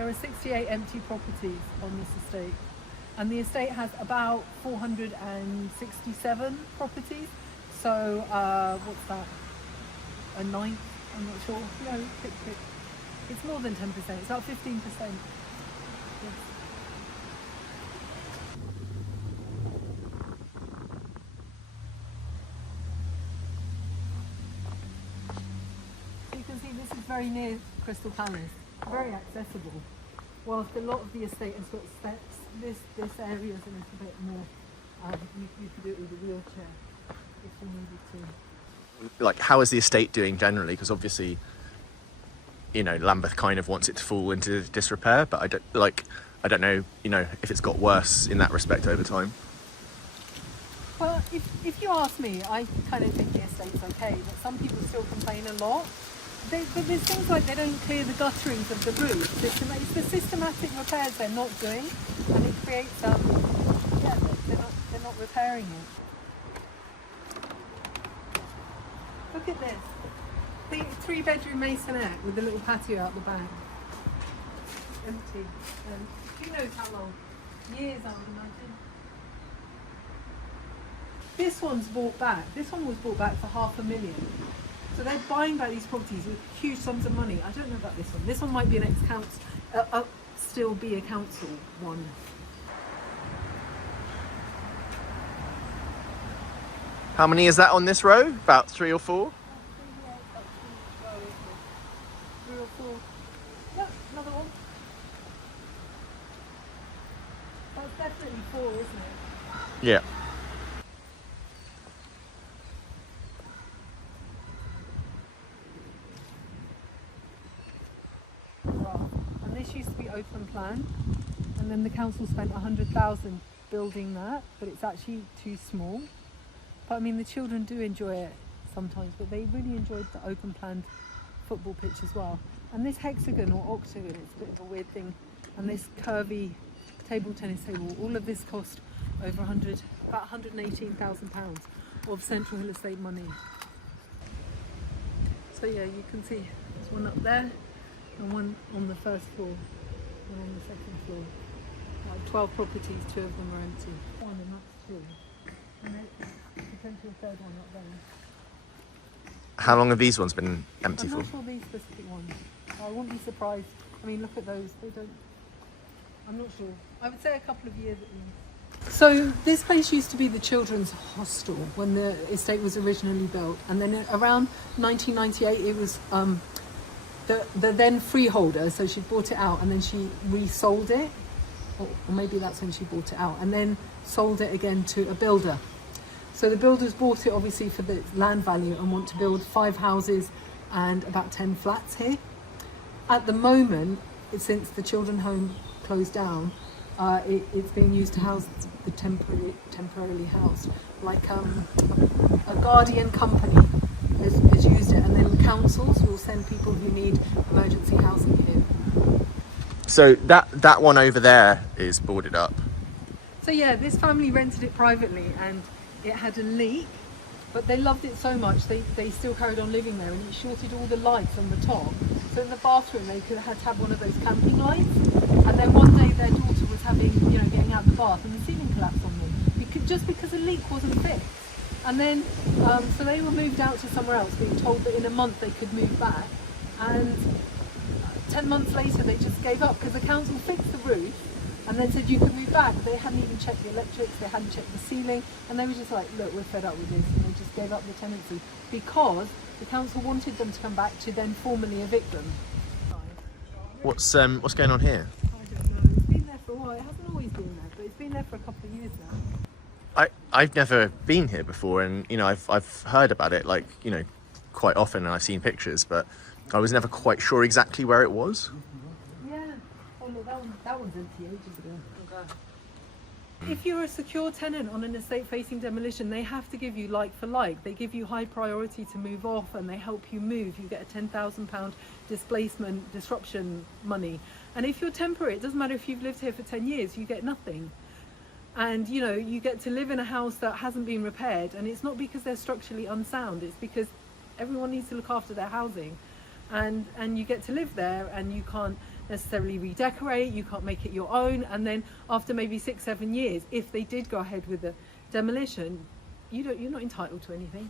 There are 68 empty properties on this estate, and the estate has about 467 properties. So what's that? A ninth? I'm not sure. No, pick. It's more than 10%. It's about 15%. Yes. So you can see this is very near Crystal Palace, very accessible. Whilst a lot of the estate has got steps, this area is a little bit more. You could do it with a wheelchair if you needed to. Like, how is the estate doing generally? Because obviously, you know, Lambeth kind of wants it to fall into disrepair, but I don't know, you know, if it's got worse in that respect over time. Well, if you ask me, I kind of think the estate's okay, but some people still complain a lot. But there's things like they don't clear the gutterings of the roof. It's the systematic repairs they're not doing, and it creates they're not repairing it. Look at this. The 3-bedroom masonette with a little patio out the back. Empty. Who knows how long? Years, I would imagine. This one's bought back. This one was bought back for $500,000. So they're buying back these properties with huge sums of money. I don't know about this one. This one might be an ex-council, still be a council one. How many is that on this row? About 3 or 4? 3 or 4. Yeah, another one. That's definitely 4, isn't it? Yeah. And this used to be open plan, and then the council spent 100,000 building that, but it's actually too small. But I mean, the children do enjoy it sometimes, but they really enjoyed the open planned football pitch as well. And this hexagon or octagon, it's a bit of a weird thing, and this curvy table tennis table, all of this cost over about £118,000 of Central Hill Estate money. So yeah, you can see there's one up there and one on the first floor, one on the second floor. 12 properties, 2 of them are empty. One, and that's 2. And then potentially a third one up there. How long have these ones been empty for? I'm not sure these specific ones. I wouldn't be surprised. I mean, look at those. They don't. I'm not sure. I would say a couple of years at least. So this place used to be the children's hostel when the estate was originally built, and then around 1998 it was the then freeholder. So she bought it out and then she resold it, or maybe that's when she bought it out, and then sold it again to a builder. So the builders bought it obviously for the land value and want to build 5 houses and about 10 flats here. At the moment, since the children's home closed down, it's being used to house the temporarily housed. Like a guardian company has used it, and then councils will send people who need emergency housing here. So that one over there is boarded up. So yeah, this family rented it privately and it had a leak, but they loved it so much they still carried on living there, and it shorted all the lights on the top. So in the bathroom they had to have one of those camping lights, and then one day their daughter was getting out of the bath and the ceiling collapsed on them just because the leak wasn't fixed. And then so they were moved out to somewhere else, being told that in a month they could move back, and 10 months later they just gave up because the council fixed the roof and then said you could move back. They hadn't even checked the electrics, they hadn't checked the ceiling, and they were just like, look, we're fed up with this, and they just gave up the tenancy because the council wanted them to come back to then formally evict them. What's going on here? I don't know. It's been there for a while. It hasn't always been there, but it's been there for a couple of years now. I've never been here before, and you know I've heard about it, like, you know, quite often, and I've seen pictures, but I was never quite sure exactly where it was. Yeah. Oh look, that one's empty ages ago. Okay. If you're a secure tenant on an estate facing demolition, they have to give you like for like. They give you high priority to move off, and they help you move. You get a £10,000 displacement disruption money. And if you're temporary, it doesn't matter if you've lived here for 10 years, you get nothing. And you know, you get to live in a house that hasn't been repaired, and it's not because they're structurally unsound, it's because everyone needs to look after their housing, and you get to live there, and you can't necessarily redecorate, you can't make it your own, and then after maybe 6-7 years, if they did go ahead with the demolition, you're not entitled to anything.